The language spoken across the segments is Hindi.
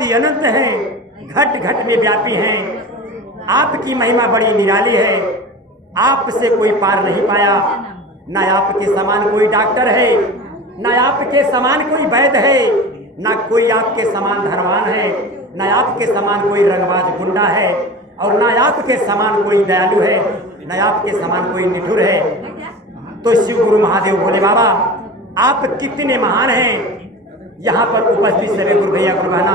आदि अनंत हैं, घट घट में व्यापी हैं। आपकी महिमा बड़ी निराली है, आपसे कोई पार नहीं पाया। न आपके समान कोई डॉक्टर है, न आपके समान कोई वैद्य है, न कोई आपके समान धनवान है, न आपके समान कोई रंगबाज गुंडा है, और न आपके समान कोई दयालु है, न आपके समान कोई निठुर है। तो शिव गुरु महादेव भोले बाबा, आप कितने महान हैं। यहाँ पर उपस्थित सभी गुरु भैया गुरु बहना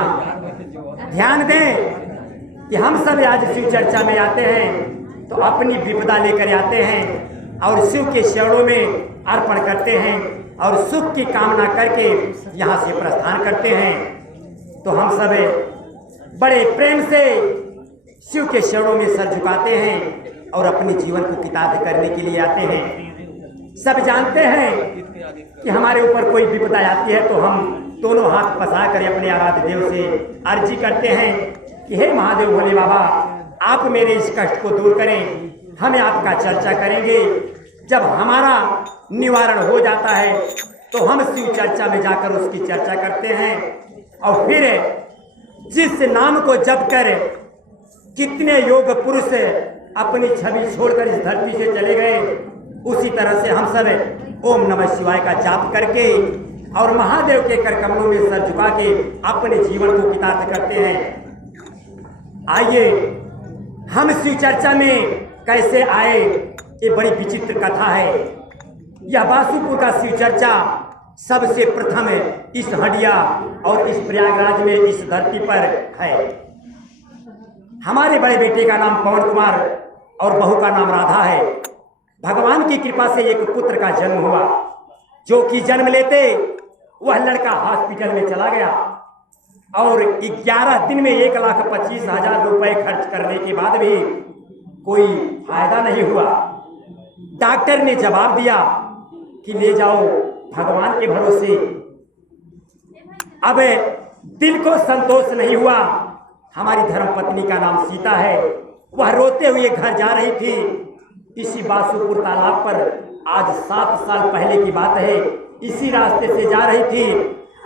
ध्यान दें कि हम सब आज शिव चर्चा में आते हैं तो अपनी विपदा लेकर आते हैं और शिव के चरणों में अर्पण करते हैं और सुख की कामना करके यहाँ से प्रस्थान करते हैं। तो हम सब बड़े प्रेम से शिव के चरणों में सर झुकाते हैं और अपने जीवन को किताब करने के लिए आते हैं। सब जानते हैं कि हमारे ऊपर कोई विपदा आती है तो हम दोनों हाथ पसा कर अपने आराध्य देव से अर्जी करते हैं कि हे महादेव भोले बाबा, आप मेरे इस कष्ट को दूर करें। हमें आपका चर्चा करेंगे। जब हमारा निवारण हो जाता है तो हम शिव चर्चा में जाकर उसकी चर्चा करते हैं और फिर जिस नाम को जप कर कितने योग पुरुष अपनी छवि छोड़कर इस धरती से चले गए, उसी तरह से हम सब ओम नमः शिवाय का जाप करके और महादेव के कर कमलों में सर झुका के अपने जीवन को किताब करते हैं। आइए हम शिव चर्चा में कैसे आए, ये बड़ी विचित्र कथा है। यह बासुपुर का शिव चर्चा सबसे प्रथम इस हडिया और इस प्रयागराज में इस धरती पर है। हमारे बड़े बेटे का नाम पवन कुमार और बहू का नाम राधा है। भगवान की कृपा से एक पुत्र का जन्म हुआ, जो कि जन्म लेते वह लड़का हॉस्पिटल में चला गया और 11 दिन में 1,25,000 रुपए खर्च करने के बाद भी कोई फायदा नहीं हुआ। डॉक्टर ने जवाब दिया कि ले जाओ भगवान के भरोसे। अब दिल को संतोष नहीं हुआ। हमारी धर्मपत्नी का नाम सीता है, वह रोते हुए घर जा रही थी। इसी बासुपुर तालाब पर आज 7 साल पहले की बात है, इसी रास्ते से जा रही थी।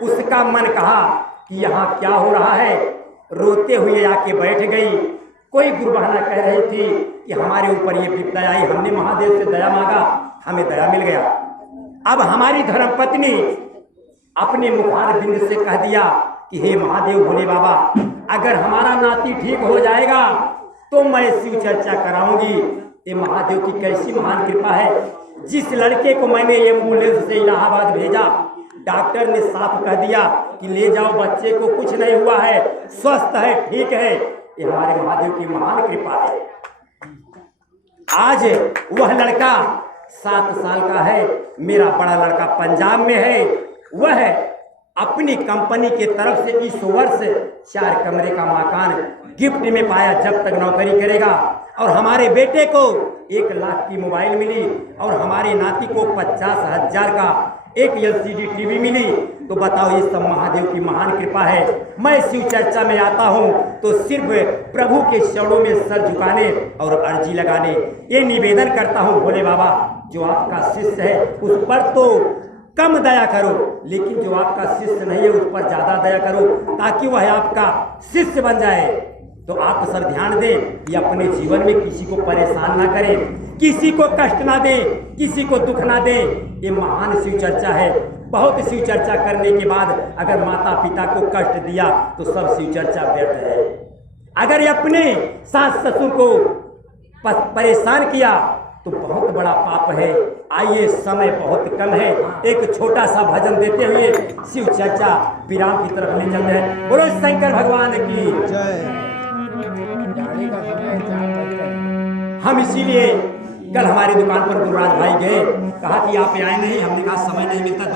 उसका मन कहा कि यहाँ क्या हो रहा है, रोते हुए आके बैठ गई। कोई गुरु बहना कह रही थी कि हमारे ऊपर ये विपदा आई, हमने महादेव से दया मांगा, हमें दया मिल गया। अब हमारी धर्मपत्नी अपने मुखार बिंद से कह दिया कि हे महादेव भोले बाबा, अगर हमारा नाती ठीक हो जाएगा तो मैं शिव चर्चा कराऊंगी। ये महादेव की कैसी महान कृपा है। जिस लड़के को मैंने एम्बुलेंस से इलाहाबाद भेजा, डॉक्टर ने साफ कह दिया कि ले जाओ, बच्चे को कुछ नहीं हुआ है, स्वस्थ है, ठीक है। ये हमारे महादेव की महान कृपा है। आज वह लड़का 7 साल का है। मेरा बड़ा लड़का पंजाब में है। वह अपनी कंपनी के तरफ से इस वर्ष 4 कमरे का मकान गिफ्ट में पाया जब तक नौकरी करेगा। और हमारे बेटे को 1 लाख की मोबाइल मिली और हमारे नाती को 50,000 का एक LCD टीवी मिली। तो बताओ, ये सब महादेव की महान कृपा है। मैं शिव चर्चा में आता हूँ तो सिर्फ प्रभु के चरणों में सर झुकाने और अर्जी लगाने, ये निवेदन करता हूँ भोले बाबा, जो आपका शिष्य है उस पर तो कम दया करो, लेकिन जो आपका शिष्य नहीं है उस पर ज़्यादा दया करो, ताकि वह आपका शिष्य बन जाए। तो आप सब ध्यान दें कि अपने जीवन में किसी को परेशान ना करें, किसी को कष्ट ना दें, किसी को दुख ना दें। ये महान शिव चर्चा है। बहुत शिव चर्चा करने के बाद अगर माता पिता को कष्ट दिया तो सब शिव चर्चा व्यर्थ है। अगर अपने सास ससुर को परेशान किया तो बहुत बड़ा पाप है। आइए, समय बहुत कम है, एक छोटा सा भजन देते हुए शिव चर्चा विराम की तरफ ले चलते हैं। बोलो शंकर भगवान की जय। हम इसीलिए कल हमारी दुकान पर गुरुराज भाई गए, कहा कि आप आए नहीं, हमने कहा समय नहीं मिलता।